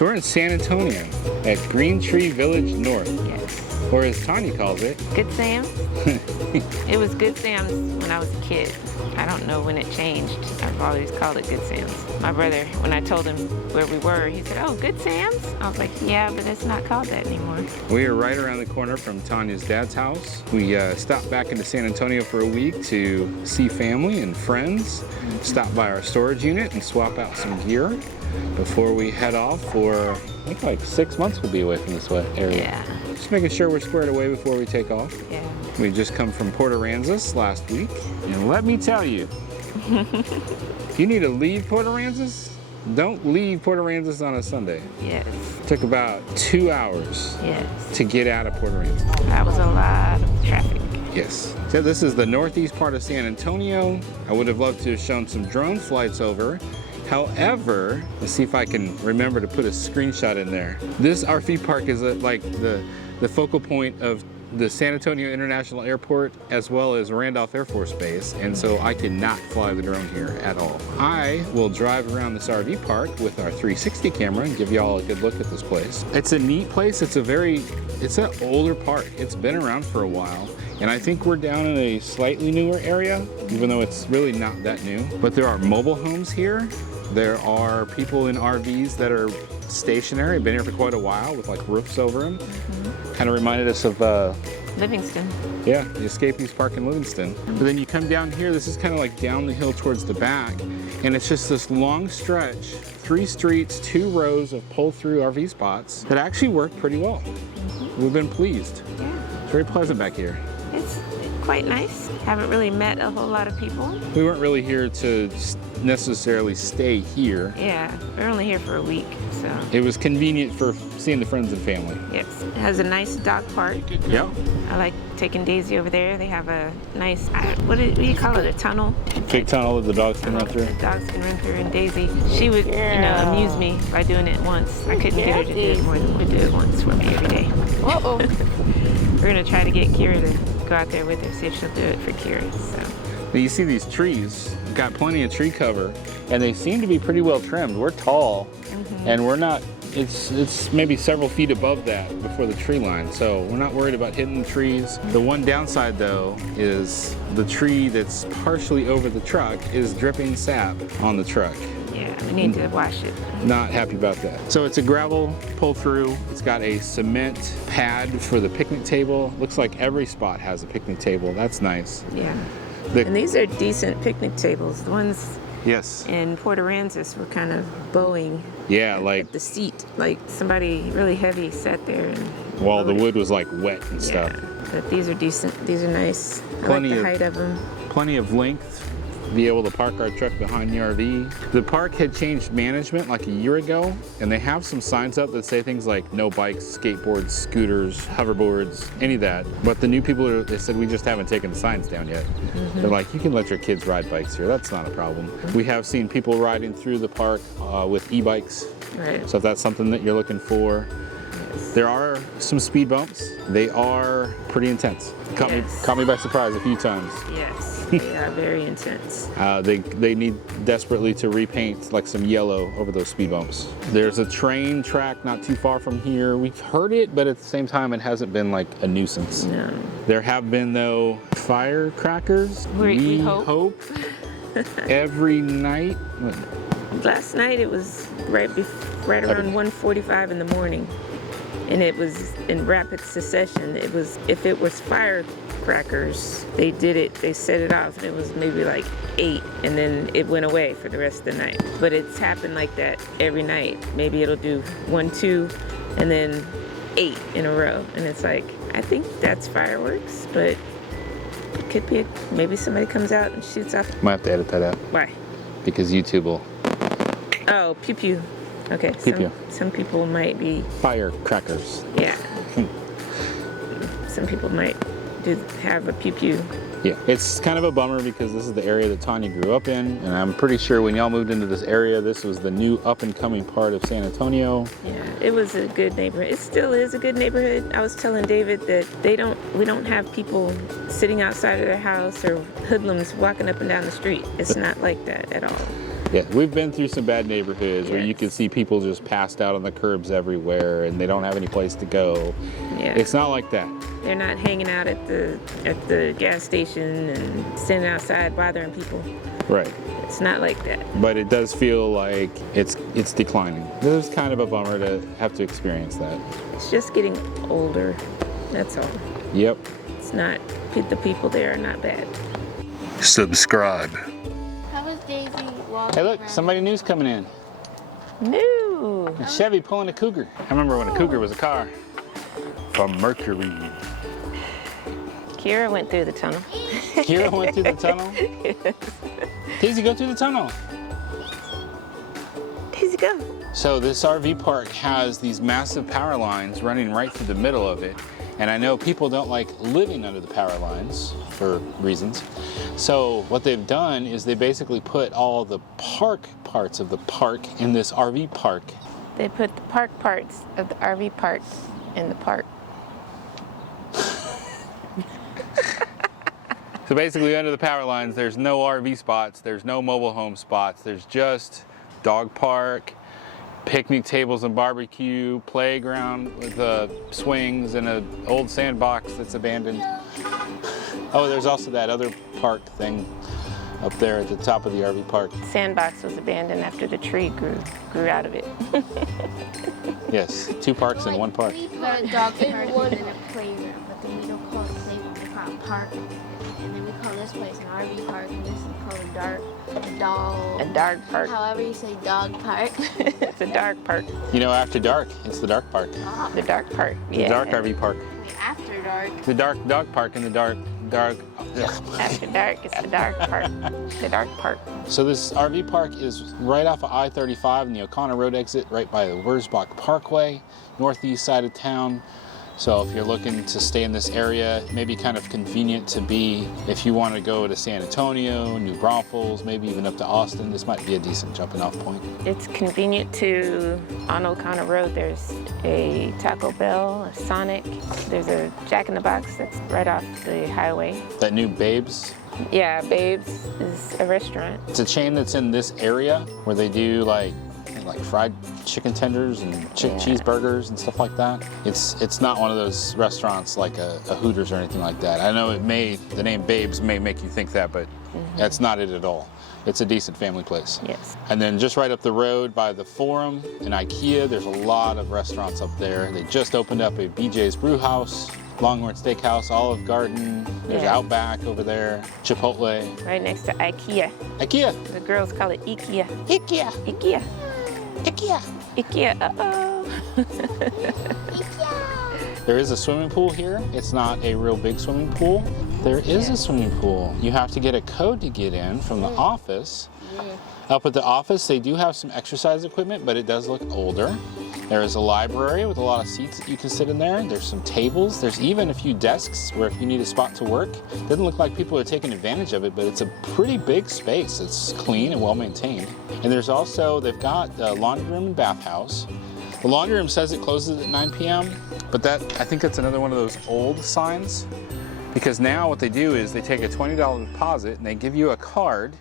So we're in San Antonio at GreenTree Village North. Yes. Or as Tanya calls it, Good Sam's. It was Good Sam's when I was a kid. I don't know when it changed. I've always called it Good Sam's. My brother, when I told him where we were, he said, "Oh, Good Sam's?" I was like, "Yeah, but it's not called that anymore." We are right around the corner from Tanya's dad's house. We stopped back into San Antonio for a week to see family and friends, stop by our storage unit and swap out some gear before we head off for, I think, like 6 months we'll be away from this wet area. Yeah. Just making sure we're squared away before we take off. Yeah. We just come from Port Aransas last week, and let me tell you, if you need to leave Port Aransas, don't leave Port Aransas on a Sunday. Yes. It took about 2 hours Yes. to get out of Port Aransas. That was a lot of traffic. Yes. So this is the northeast part of San Antonio. I would have loved to have shown some drone flights over. However, let's see if I can remember to put a screenshot in there. This RV park is like the focal point of the San Antonio International Airport as well as Randolph Air Force Base, and so I cannot fly the drone here at all. I will drive around this RV park with our 360 camera and give you all a good look at this place. It's a neat place. It's an older park. It's been around for a while, and I think we're down in a slightly newer area, even though it's really not that new. But there are mobile homes here. There are people in RVs that are stationary, been here for quite a while with like roofs over them. Kind of reminded us of Livingston. yeah, the Escapees Park in Livingston. But then you come down here, this is kind of like down the hill towards the back, and it's just this long stretch, 3 streets, 2 rows of pull-through RV spots that actually work pretty well. We've been pleased. Yeah. It's very pleasant back here. It's quite nice. Haven't really met a whole lot of people. We weren't really here to necessarily stay here. Yeah, we're only here for a week, so. It was convenient for seeing the friends and family. Yes. It has a nice dog park. Yeah. I like taking Daisy over there. They have a nice, what do you call it, a tunnel? Big tunnel that the dogs can run through. The dogs can run through, and Daisy, she would, amuse me by doing it once. I couldn't get her to do it more than we do it once for me every day. Uh-oh. We're gonna try to get Kira to go out there with her, see if she'll do it for Kira, so. Now you see these trees, got plenty of tree cover, and they seem to be pretty well trimmed. We're tall, and we're not, it's maybe several feet above that before the tree line, so we're not worried about hitting the trees. The one downside though is the tree that's partially over the truck is dripping sap on the truck. Yeah, we need to wash it. Not happy about that. So it's a gravel pull through. It's got a cement pad for the picnic table. Looks like every spot has a picnic table. That's nice. Yeah. And these are decent picnic tables. The ones Yes. in Port Aransas were kind of bowing. Yeah, like The seat, like somebody really heavy sat there and while the bowed it. wood was like wet and stuff. Yeah, but these are decent. These are nice. I Plenty like the of- height of them. Plenty of length to be able to park our truck behind the RV. The park had changed management like a year ago, and they have some signs up that say things like no bikes, skateboards, scooters, hoverboards, any of that. But the new people, they said we just haven't taken the signs down yet. They're like, you can let your kids ride bikes here. That's not a problem. We have seen people riding through the park with e-bikes. Right. So if that's something that you're looking for, there are some speed bumps. They are pretty intense. Caught me by surprise a few times. Yes, they are very intense. They need desperately to repaint like some yellow over those speed bumps. There's a train track not too far from here. We've heard it, but at the same time, it hasn't been like a nuisance. No. There have been though firecrackers. We hope. Every night. Last night it was right around 1:45 in the morning, and it was in rapid succession. It was, if it was firecrackers, they set it off, and it was maybe like 8, and then it went away for the rest of the night. But it's happened like that every night. Maybe it'll do 1, 2, and then 8 in a row, and it's like, I think that's fireworks, but it could be maybe somebody comes out and shoots off. Might have to edit that out Why? because YouTube will. Oh, pew pew. Okay. Pew pew. Some people might be. Firecrackers. Yeah. Some people might have a pew pew. Yeah, it's kind of a bummer because this is the area that Tanya grew up in, and I'm pretty sure when y'all moved into this area, this was the new up-and-coming part of San Antonio. Yeah, it was a good neighborhood. It still is a good neighborhood. I was telling David that we don't have people sitting outside of their house or hoodlums walking up and down the street. It's not like that at all. Yeah, we've been through some bad neighborhoods where you Yes. can see people just passed out on the curbs everywhere and they don't have any place to go. Yeah. It's not like that. They're not hanging out at the gas station and standing outside bothering people. Right. It's not like that. But it does feel like it's declining. This is kind of a bummer to have to experience that. It's just getting older. That's all. Yep. It's not, the people there are not bad. Subscribe. How was Daisy walking Hey, look, around? somebody new's coming in. No. A Chevy pulling a Cougar. I remember when a Cougar was a car. From Mercury. Kira went through the tunnel. Kira went through the tunnel. Daisy, go through the tunnel. Daisy, go. So this RV park has these massive power lines running right through the middle of it. And I know people don't like living under the power lines for reasons. So what they've done is they basically put all the park parts of the park in this RV park. They put the park parts of the RV park in the park. So basically under the power lines, there's no RV spots, there's no mobile home spots, there's just dog park, picnic tables and barbecue, playground with swings and an old sandbox that's abandoned. Oh, there's also that other park thing up there at the top of the RV park. Sandbox was abandoned after the tree grew out of it. Yes, 2 parks in 1 park. We put a dog park and then a playground, but then we don't call it a playground, we call it a park. And then we call this place an RV park, and this is called a dark park. However you say dog park. It's a dark park. You know, after dark, it's the dark park. The dark park. The Yeah. dark RV park. After dark. The dark dog park and the dark. After dark, it's the dark park. The dark park. So this RV park is right off of I-35 and the O'Connor Road exit, right by the Wurzbach Parkway, northeast side of town. So if you're looking to stay in this area, it may be kind of convenient to be, if you want to go to San Antonio, New Braunfels, maybe even up to Austin, this might be a decent jumping off point. It's convenient to, on O'Connor Road, there's a Taco Bell, a Sonic, there's a Jack in the Box that's right off the highway. That new Babes, Yeah, Babes is a restaurant. it's a chain that's in this area where they do like fried chicken tenders and cheeseburgers and stuff like that. It's not one of those restaurants like a Hooters or anything like that. I know the name Babes may make you think that, but that's not it at all. It's a decent family place. Yes. And then just right up the road by the Forum and IKEA, there's a lot of restaurants up there. They just opened up a BJ's Brew House, Longhorn Steakhouse, Olive Garden, there's Yeah. Outback over there, Chipotle. Right next to IKEA. IKEA! The girls call it IKEA. IKEA! IKEA. IKEA! IKEA. Uh-oh. There is a swimming pool here. It's not a real big swimming pool. There is a swimming pool. You have to get a code to get in from the office. Up at the office, they do have some exercise equipment, but it does look older. There is a library with a lot of seats that you can sit in there. There's some tables. There's even a few desks where if you need a spot to work. Doesn't look like people are taking advantage of it, but it's a pretty big space. It's clean and well maintained. And there's also, they've got a laundry room and bathhouse. The laundry room says it closes at 9 p.m., but I think that's another one of those old signs, because now what they do is they take a $20 deposit and they give you a card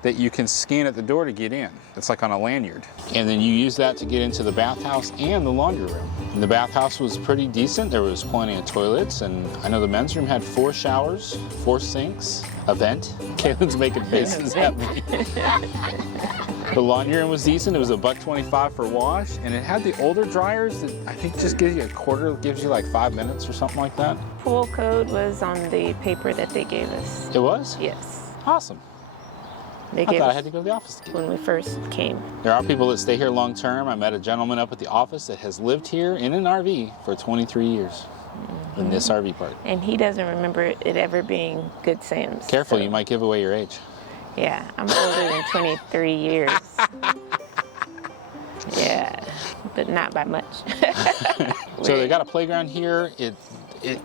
that you can scan at the door to get in. It's like on a lanyard. And then you use that to get into the bathhouse and the laundry room. And the bathhouse was pretty decent. There was plenty of toilets, and I know the men's room had 4 showers, 4 sinks, a vent. Caitlin's making faces at me. The laundry room was decent. It was $1.25 for wash, and it had the older dryers that I think just gives you a quarter, gives you like 5 minutes or something like that. Pool code was on the paper that they gave us. It was? Yes. Awesome. They I gave thought I us had to go to the office to get it. when we first came. There are people that stay here long term. I met a gentleman up at the office that has lived here in an RV for 23 years in this RV park. And he doesn't remember it ever being Good Sam's. Careful, so- you might give away your age. Yeah, I'm older than 23 years. Yeah, but not by much. So they got a playground here.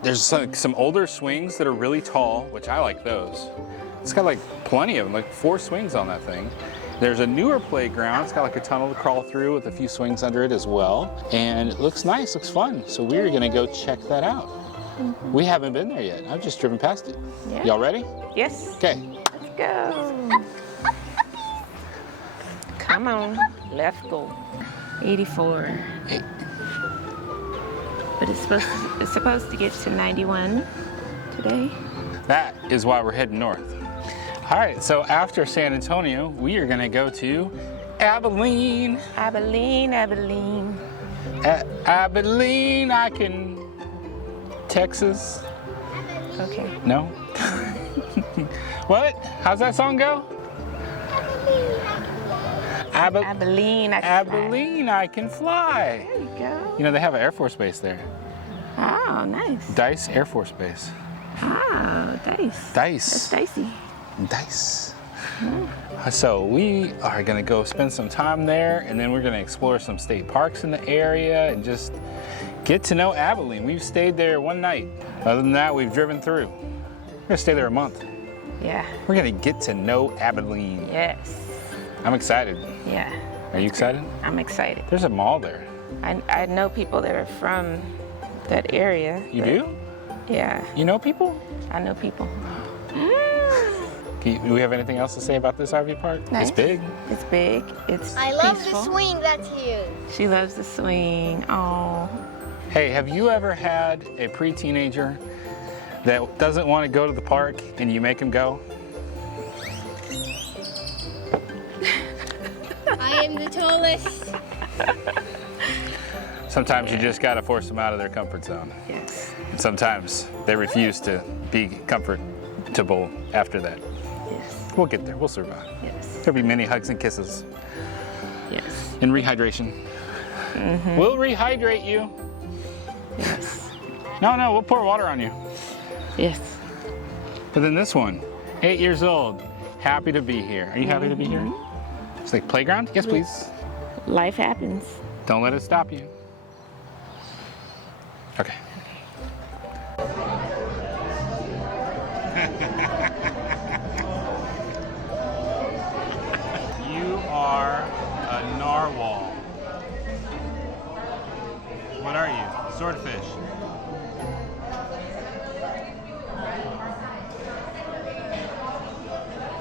There's some older swings that are really tall, which I like those. It's got like plenty of them, like 4 swings on that thing. There's a newer playground. It's got like a tunnel to crawl through with a few swings under it as well. And it looks nice, looks fun. So we're gonna go check that out. We haven't been there yet. I've just driven past it. Yeah. Y'all ready? Yes. Okay. Let's go. Come on, let's go. 84. But it's supposed to get to 91 today. That is why we're heading north. All right, so after San Antonio, we are gonna go to Abilene. Abilene. Abilene, Texas. Okay. No? What? How's that song go? Abilene, Abilene, I can fly. There you go. You know, they have an Air Force base there. Oh, nice. Dice Air Force Base. Oh, dice. Dice. That's dicey. Dice. So we are gonna go spend some time there, and then we're gonna explore some state parks in the area and just get to know Abilene. We've stayed there one night. Other than that, we've driven through. We're gonna stay there a month. Yeah. We're gonna get to know Abilene. Yes. I'm excited. Yeah. Are you excited? I'm excited. There's a mall there. I know people that are from that area. You do? Yeah. You know people? I know people. Do we have anything else to say about this RV park? Nice. It's big. It's big. It's I love peaceful. the swing, that's huge. She loves the swing. Oh. Hey, have you ever had a pre-teenager that doesn't want to go to the park and you make him go? I am the tallest. Sometimes you just gotta force them out of their comfort zone. Yes. And sometimes they refuse to be comfortable after that. Yes. We'll get there, we'll survive. Yes. There'll be many hugs and kisses. Yes. And rehydration. We'll rehydrate you. Yes. No, we'll pour water on you. Yes. But then this one, 8 years old, happy to be here. Are you happy to be here? It's like playground? Yes, please. Life happens. Don't let it stop you. Okay. You are a narwhal. What are you? Swordfish.